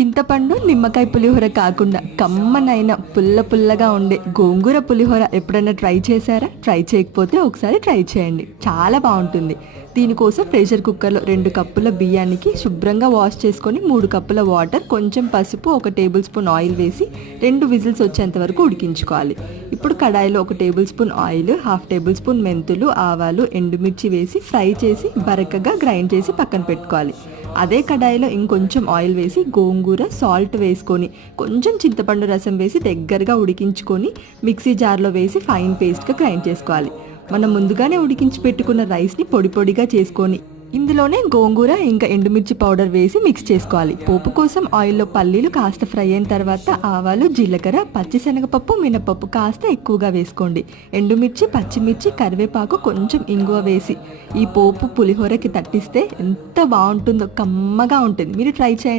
చింతపండు నిమ్మకాయ పులిహోర కాకుండా కమ్మనైన పుల్ల పుల్లగా ఉండే గోంగూర పులిహోర ఎప్పుడైనా ట్రై చేశారా? ట్రై చేయకపోతే ఒకసారి ట్రై చేయండి. చాలా బాగుంటుంది. దీనికోసం ప్రెషర్ కుక్కర్లో రెండు కప్పుల బియ్యానికి శుభ్రంగా వాష్ చేసుకొని మూడు కప్పుల వాటర్ కొంచెం పసుపు ఒక టేబుల్ స్పూన్ ఆయిల్ వేసి రెండు విజిల్స్ వచ్చేంత వరకు ఉడికించుకోవాలి. ఇప్పుడు కడాయిలో ఒక tablespoon oil half tablespoon మెంతులు ఆవాలు ఎండుమిర్చి వేసి ఫ్రై చేసి బరకగా గ్రైండ్ చేసి పక్కన పెట్టుకోవాలి. అదే కడాయిలో ఇంకొంచెం ఆయిల్ వేసి గోంగూర సాల్ట్ వేసుకొని కొంచెం చింతపండు రసం వేసి దగ్గరగా ఉడికించుకొని మిక్సీ జార్లో వేసి ఫైన్ పేస్ట్గా గ్రైండ్ చేసుకోవాలి. మనం ముందుగానే ఉడికించి పెట్టుకున్న రైస్ని పొడి పొడిగా చేసుకొని ఇందులోనే గోంగూర ఇంకా ఎండుమిర్చి పౌడర్ వేసి మిక్స్ చేసుకోవాలి. పోపు కోసం ఆయిల్లో పల్లీలు కాస్త ఫ్రై అయిన తర్వాత ఆవాలు జీలకర్ర పచ్చిశనగపప్పు మినపప్పు కాస్త ఎక్కువగా వేసుకోండి. ఎండుమిర్చి పచ్చిమిర్చి కరివేపాకు కొంచెం ఇంగువ వేసి ఈ పోపు పులిహోరకి తట్టిస్తే ఎంత బాగుంటుందో కమ్మగా ఉంటుంది. మీరు ట్రై చేయండి.